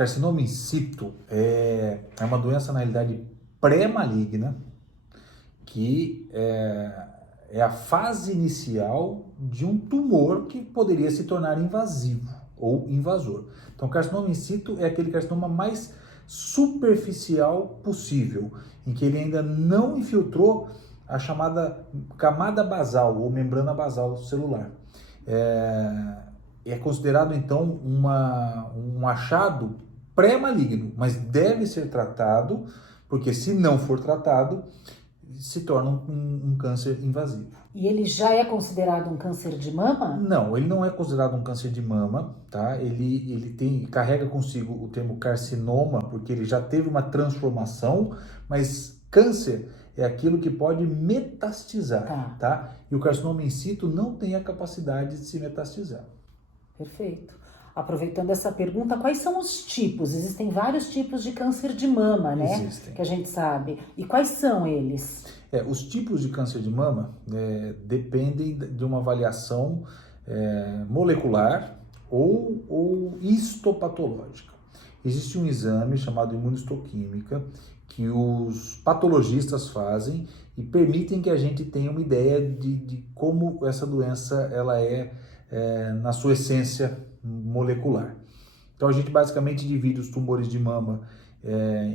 carcinoma in situ é uma doença, na realidade, pré-maligna, que é a fase inicial de um tumor que poderia se tornar invasivo ou invasor. Então, o carcinoma in situ é aquele carcinoma mais superficial possível, em que ele ainda não infiltrou a chamada camada basal ou membrana basal celular. É considerado, então, um achado pré-maligno, mas deve ser tratado, porque se não for tratado, se torna um câncer invasivo. E ele já é considerado um câncer de mama? Não, ele não é considerado um câncer de mama, tá? Ele carrega consigo o termo carcinoma, porque ele já teve uma transformação, mas câncer é aquilo que pode metastizar, tá? E o carcinoma in situ não tem a capacidade de se metastizar. Perfeito. Aproveitando essa pergunta, quais são os tipos? Existem vários tipos de câncer de mama, né? Existem. Que a gente sabe. E quais são eles? Os tipos de câncer de mama dependem de uma avaliação molecular ou histopatológica. Existe um exame chamado imunistoquímica que os patologistas fazem e permitem que a gente tenha uma ideia de como essa doença ela na sua essência molecular. Então a gente basicamente divide os tumores de mama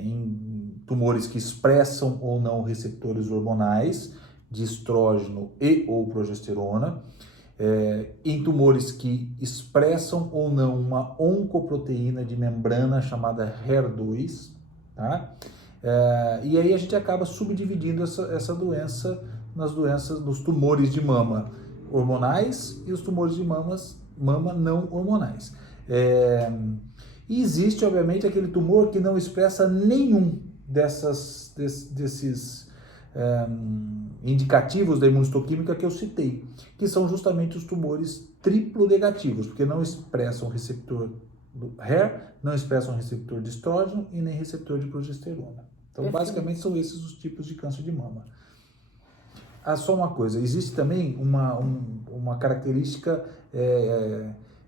em tumores que expressam ou não receptores hormonais de estrógeno e ou progesterona, em tumores que expressam ou não uma oncoproteína de membrana chamada HER2, tá? E aí a gente acaba subdividindo essa doença nos tumores de mama hormonais e os tumores de mama não hormonais. E existe, obviamente, aquele tumor que não expressa nenhum desses indicativos da imunistoquímica que eu citei, que são justamente os tumores triplo negativos, porque não expressam receptor do HER, não expressam receptor de estrógeno e nem receptor de progesterona. Então, basicamente, são esses os tipos de câncer de mama. Só uma coisa, existe também uma característica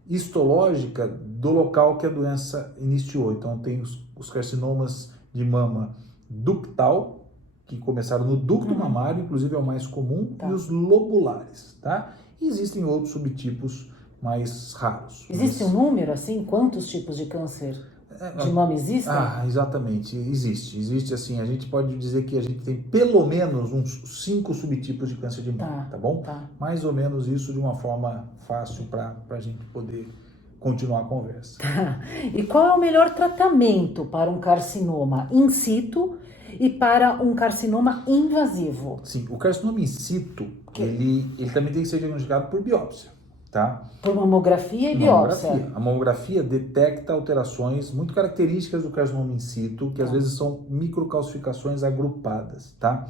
histológica do local que a doença iniciou. Então, tem os carcinomas de mama ductal, que começaram no ducto mamário, inclusive é o mais comum, e os lobulares, tá? E existem outros subtipos mais raros. Existe um número, assim? Quantos tipos de câncer de mama existem? Exatamente, existe assim, a gente pode dizer que a gente tem pelo menos uns 5 subtipos de câncer de mama, tá bom? Mais ou menos isso de uma forma fácil para a gente poder continuar a conversa. E qual é o melhor tratamento para um carcinoma in situ e para um carcinoma invasivo? Sim, o carcinoma in situ, ele também tem que ser diagnosticado por biópsia, tá? Por mamografia e biópsia. A mamografia detecta alterações muito características do carcinoma in situ, que às vezes são microcalcificações agrupadas, tá?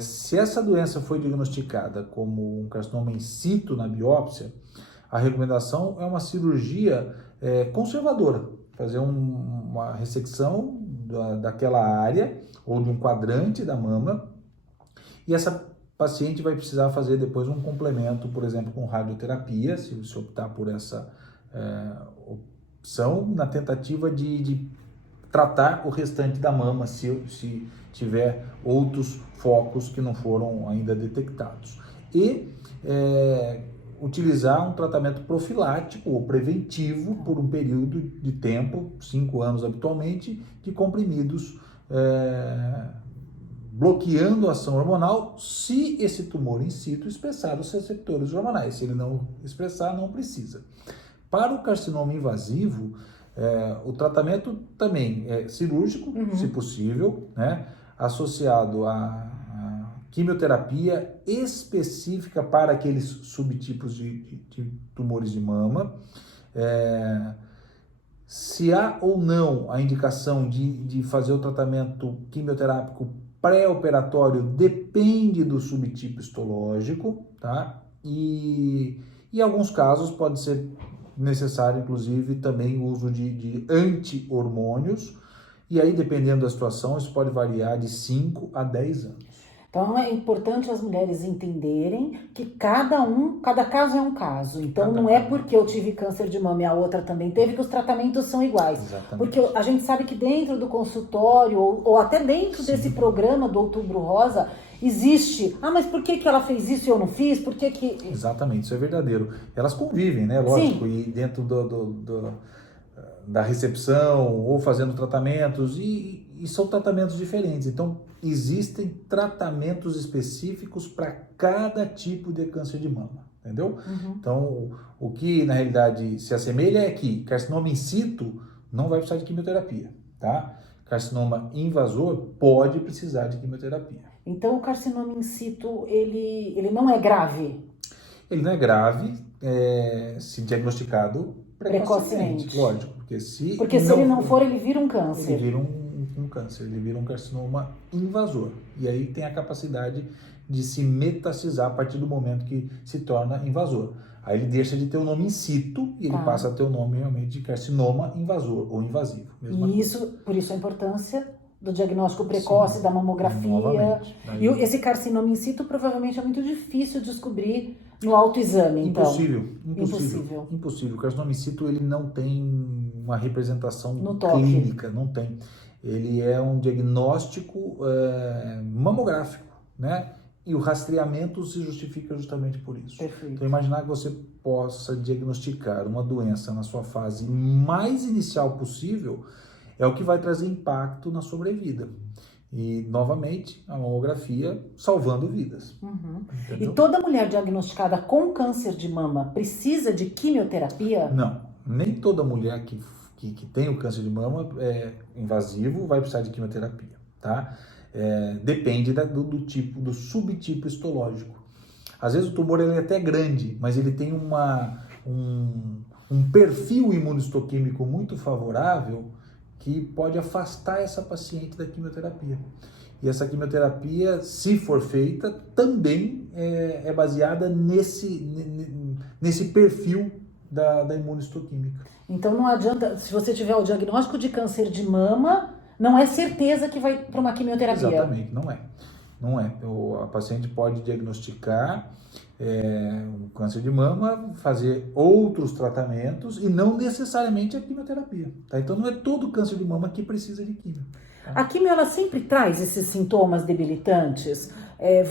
Se essa doença foi diagnosticada como um carcinoma in situ na biópsia, a recomendação é uma cirurgia conservadora, fazer uma ressecção daquela área ou de um quadrante da mama, e essa paciente vai precisar fazer depois um complemento, por exemplo, com radioterapia, se você optar por essa opção, na tentativa de tratar o restante da mama, se tiver outros focos que não foram ainda detectados. E utilizar um tratamento profilático ou preventivo por um período de tempo, 5 anos habitualmente, de comprimidos bloqueando a ação hormonal, se esse tumor in situ expressar os receptores hormonais. Se ele não expressar, não precisa. Para o carcinoma invasivo, o tratamento também é cirúrgico, se possível, né? Associado a quimioterapia específica para aqueles subtipos de tumores de mama. Se há ou não a indicação de fazer o tratamento quimioterápico pré-operatório depende do subtipo histológico, tá? E em alguns casos pode ser necessário, inclusive, também o uso de anti-hormônios, e aí, dependendo da situação, isso pode variar de 5 a 10 anos. Então é importante as mulheres entenderem que cada caso é um caso. Então não é porque eu tive câncer de mama e a outra também teve que os tratamentos são iguais. Exatamente. Porque a gente sabe que dentro do consultório ou até dentro desse programa do Outubro Rosa existe, mas por que ela fez isso e eu não fiz? Por que que... Exatamente, isso é verdadeiro. Elas convivem, né? Lógico, e dentro da recepção ou fazendo tratamentos e são tratamentos diferentes. Então, existem tratamentos específicos para cada tipo de câncer de mama, entendeu? Então, o que na realidade se assemelha é que carcinoma in situ não vai precisar de quimioterapia, tá? Carcinoma invasor pode precisar de quimioterapia. Então, o carcinoma in situ, ele não é grave? Ele não é grave se diagnosticado precocemente. Lógico, porque se ele não for, ele vira um câncer. Ele vira um câncer, ele vira um carcinoma invasor. E aí tem a capacidade de se metastasizar a partir do momento que se torna invasor. Aí ele deixa de ter o nome in situ e ele passa a ter o nome realmente de carcinoma invasor ou invasivo. Por isso a importância do diagnóstico precoce, da mamografia. Novamente. E esse carcinoma in situ provavelmente é muito difícil de descobrir no autoexame, então. Impossível. O carcinoma in situ, ele não tem uma representação no toque. Clínica, não tem. Ele é um diagnóstico mamográfico, né? E o rastreamento se justifica justamente por isso. Perfeito. Então, imaginar que você possa diagnosticar uma doença na sua fase mais inicial possível é o que vai trazer impacto na sobrevida. E, novamente, a mamografia salvando vidas. E toda mulher diagnosticada com câncer de mama precisa de quimioterapia? Não, nem toda mulher que tem o câncer de mama invasivo vai precisar de quimioterapia, tá? Depende do subtipo histológico. Às vezes o tumor ele é até grande, mas ele tem um perfil imunohistoquímico muito favorável que pode afastar essa paciente da quimioterapia. E essa quimioterapia, se for feita, também é baseada nesse perfil da imunohistoquímica. Então não adianta, se você tiver o diagnóstico de câncer de mama, não é certeza que vai para uma quimioterapia. Exatamente, não é. A paciente pode diagnosticar um câncer de mama, fazer outros tratamentos e não necessariamente a quimioterapia. Tá? Então não é todo câncer de mama que precisa de quimio. Tá? A quimio ela sempre traz esses sintomas debilitantes?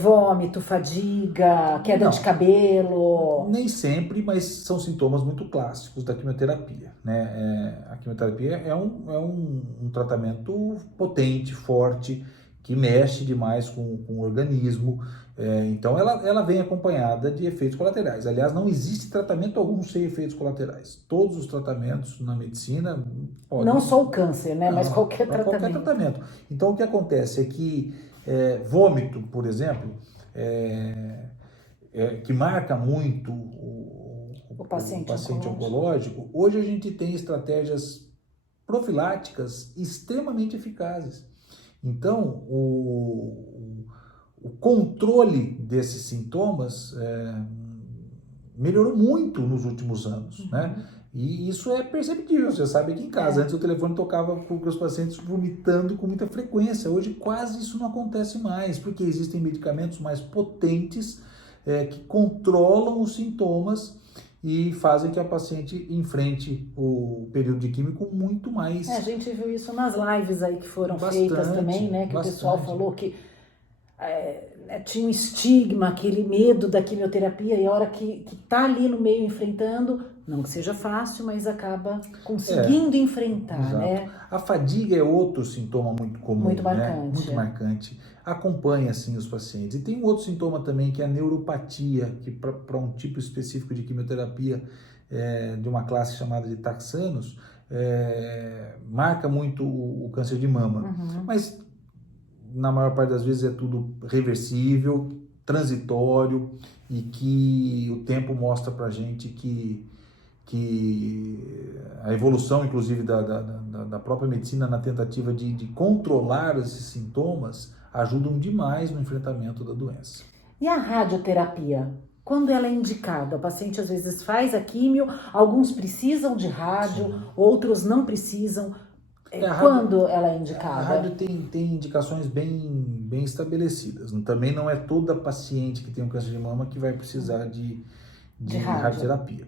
Vômito, fadiga, queda de cabelo? Nem sempre, mas são sintomas muito clássicos da quimioterapia, né? A quimioterapia é um tratamento potente, forte, que mexe demais com o organismo. Então ela vem acompanhada de efeitos colaterais. Aliás, não existe tratamento algum sem efeitos colaterais. Todos os tratamentos na medicina podem... Não só o câncer, né? Mas qualquer tratamento. Então o que acontece é que vômito, por exemplo, que marca muito o paciente oncológico, hoje a gente tem estratégias profiláticas extremamente eficazes. Então, o controle desses sintomas melhorou muito nos últimos anos, né? E isso é perceptível, você sabe aqui em casa. Antes o telefone tocava com os pacientes vomitando com muita frequência. Hoje quase isso não acontece mais, porque existem medicamentos mais potentes que controlam os sintomas e fazem que a paciente enfrente o período de químio com muito mais... A gente viu isso nas lives aí que foram feitas também, né? Que o pessoal falou que tinha um estigma, aquele medo da quimioterapia, e a hora que tá ali no meio enfrentando, não que seja fácil, mas acaba conseguindo enfrentar, exato. Né? A fadiga é outro sintoma muito comum, muito marcante, né? Muito marcante. Acompanha, assim, os pacientes. E tem um outro sintoma também, que é a neuropatia, que para um tipo específico de quimioterapia de uma classe chamada de taxanos, marca muito o câncer de mama. Mas na maior parte das vezes é tudo reversível, transitório, e que o tempo mostra pra gente que a evolução, inclusive, da própria medicina na tentativa de controlar esses sintomas ajudam demais no enfrentamento da doença. E a radioterapia? Quando ela é indicada? O paciente às vezes faz a químio, alguns precisam de rádio, outros não precisam. Quando ela é indicada? A rádio tem indicações bem estabelecidas. Também não é toda paciente que tem um câncer de mama que vai precisar de radioterapia.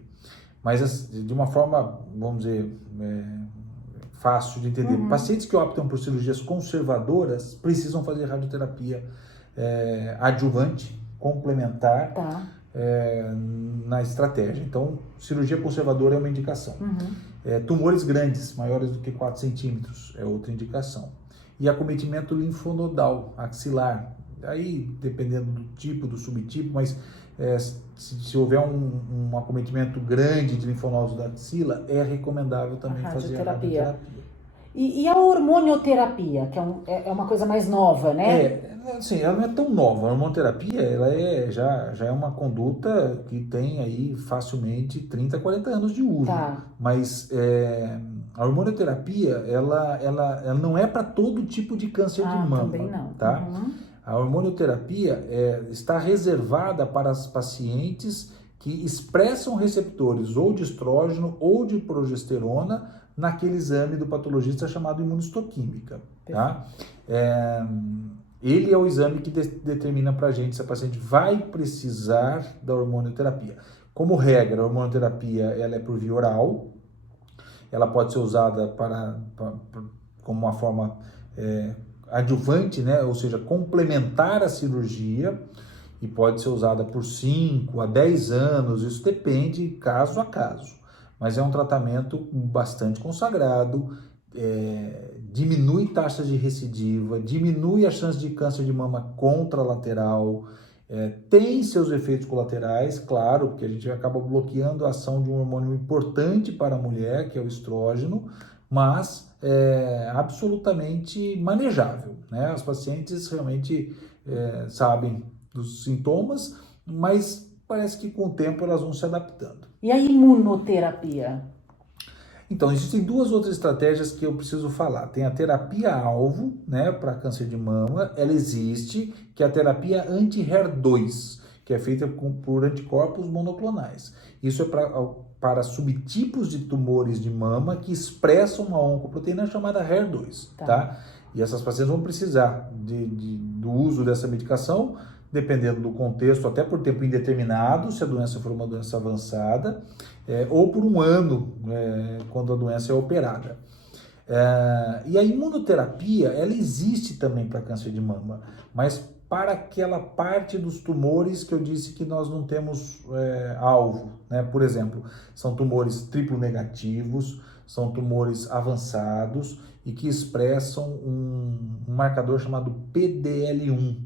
Mas de uma forma, vamos dizer, fácil de entender. Pacientes que optam por cirurgias conservadoras precisam fazer radioterapia adjuvante, complementar, na estratégia. Então, cirurgia conservadora é uma indicação. Tumores grandes, maiores do que 4 centímetros, é outra indicação. E acometimento linfonodal, axilar. Aí, dependendo do tipo, do subtipo, mas se houver um acometimento grande de linfonodos da axila, é recomendável também fazer a radioterapia. E a hormonioterapia, que é uma coisa mais nova, né? Assim, ela não é tão nova. A hormonioterapia, ela já é uma conduta que tem aí facilmente 30, 40 anos de uso. Mas a hormonioterapia, ela não é para todo tipo de câncer de mama. Também não. Tá? A hormonioterapia está reservada para as pacientes que expressam receptores ou de estrógeno ou de progesterona naquele exame do patologista chamado imunistoquímica. Tá? Ele é o exame que determina para a gente se a paciente vai precisar da hormonioterapia. Como regra, a hormonioterapia ela é por via oral, ela pode ser usada como uma forma adjuvante, né? Ou seja, complementar a cirurgia, e pode ser usada por 5 a 10 anos, isso depende caso a caso. Mas é um tratamento bastante consagrado, diminui taxas de recidiva, diminui a chance de câncer de mama contralateral, tem seus efeitos colaterais, claro, porque a gente acaba bloqueando a ação de um hormônio importante para a mulher, que é o estrógeno, mas é absolutamente manejável, né? As pacientes realmente sabem dos sintomas, mas parece que com o tempo elas vão se adaptando. E a imunoterapia? Então, existem duas outras estratégias que eu preciso falar. Tem a terapia-alvo, né, para câncer de mama, ela existe, que é a terapia anti-HER2, que é feita por anticorpos monoclonais. Isso é para subtipos de tumores de mama que expressam uma oncoproteína chamada HER2, tá? E essas pacientes vão precisar do uso dessa medicação, dependendo do contexto, até por tempo indeterminado, se a doença for uma doença avançada, ou por um ano, quando a doença é operada. E a imunoterapia, ela existe também para câncer de mama, mas para aquela parte dos tumores que eu disse que nós não temos alvo, né? Por exemplo, são tumores triplo negativos, são tumores avançados e que expressam um marcador chamado PDL1.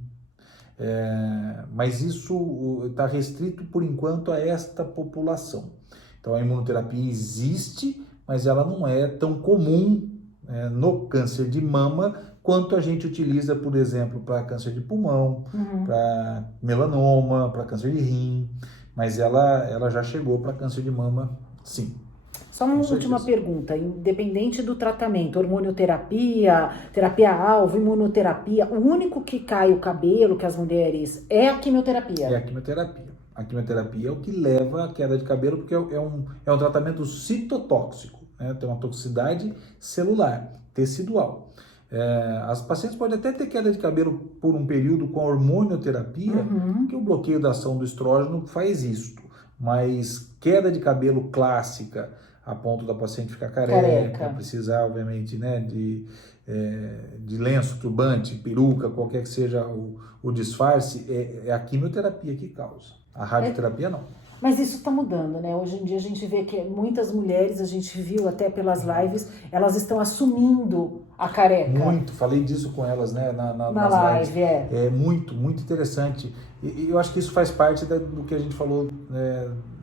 Mas isso está restrito por enquanto a esta população. Então a imunoterapia existe, mas ela não é tão comum no câncer de mama quanto a gente utiliza, por exemplo, para câncer de pulmão, para melanoma, para câncer de rim, mas ela já chegou para câncer de mama, sim. Só uma última pergunta, independente do tratamento, hormonioterapia, terapia-alvo, imunoterapia, o único que cai o cabelo que as mulheres é a quimioterapia? É a quimioterapia. A quimioterapia é o que leva à queda de cabelo, porque é um tratamento citotóxico, né? Tem uma toxicidade celular, tecidual. As pacientes podem até ter queda de cabelo por um período com a hormonioterapia, que o bloqueio da ação do estrógeno faz isto, mas queda de cabelo clássica, a ponto da paciente ficar careca. Precisar, obviamente, né, de lenço, turbante, peruca, qualquer que seja o disfarce, é a quimioterapia que causa. A radioterapia não. Mas isso está mudando, né? Hoje em dia a gente vê que muitas mulheres, a gente viu até pelas lives, elas estão assumindo a careca. Muito, falei disso com elas, né, nas live, lives. É muito, muito interessante. E eu acho que isso faz parte do que a gente falou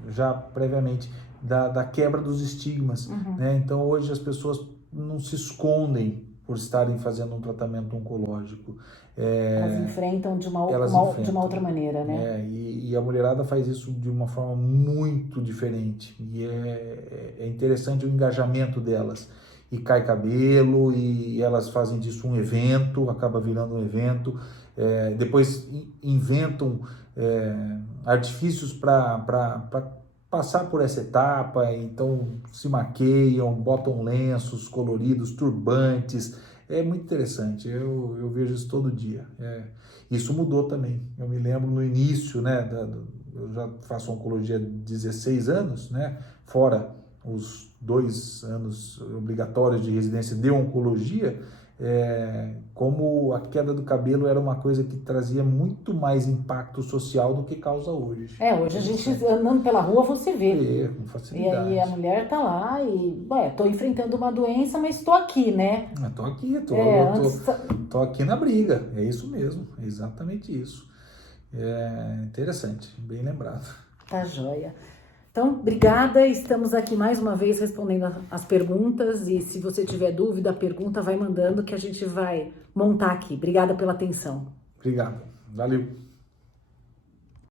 já previamente, da quebra dos estigmas, né? Então hoje as pessoas não se escondem por estarem fazendo um tratamento oncológico. Elas enfrentam de uma outra maneira, né? E a mulherada faz isso de uma forma muito diferente. E é interessante o engajamento delas. E cai cabelo, e elas fazem disso um evento, acaba virando um evento. Depois inventam artifícios para passar por essa etapa, então se maqueiam, botam lenços coloridos, turbantes, é muito interessante, eu vejo isso todo dia. Isso mudou também, eu me lembro no início, né, eu já faço oncologia há 16 anos, né, fora os 2 anos obrigatórios de residência de oncologia, como a queda do cabelo era uma coisa que trazia muito mais impacto social do que causa hoje. Hoje a gente andando pela rua você vê. Com facilidade. E aí a mulher tá lá e, tô enfrentando uma doença, mas tô aqui, né? Tô aqui, tô aqui na briga, é isso mesmo, é exatamente isso. Interessante, bem lembrado. Tá joia. Então, obrigada, estamos aqui mais uma vez respondendo as perguntas e se você tiver dúvida, pergunta, vai mandando que a gente vai montar aqui. Obrigada pela atenção. Obrigado, valeu.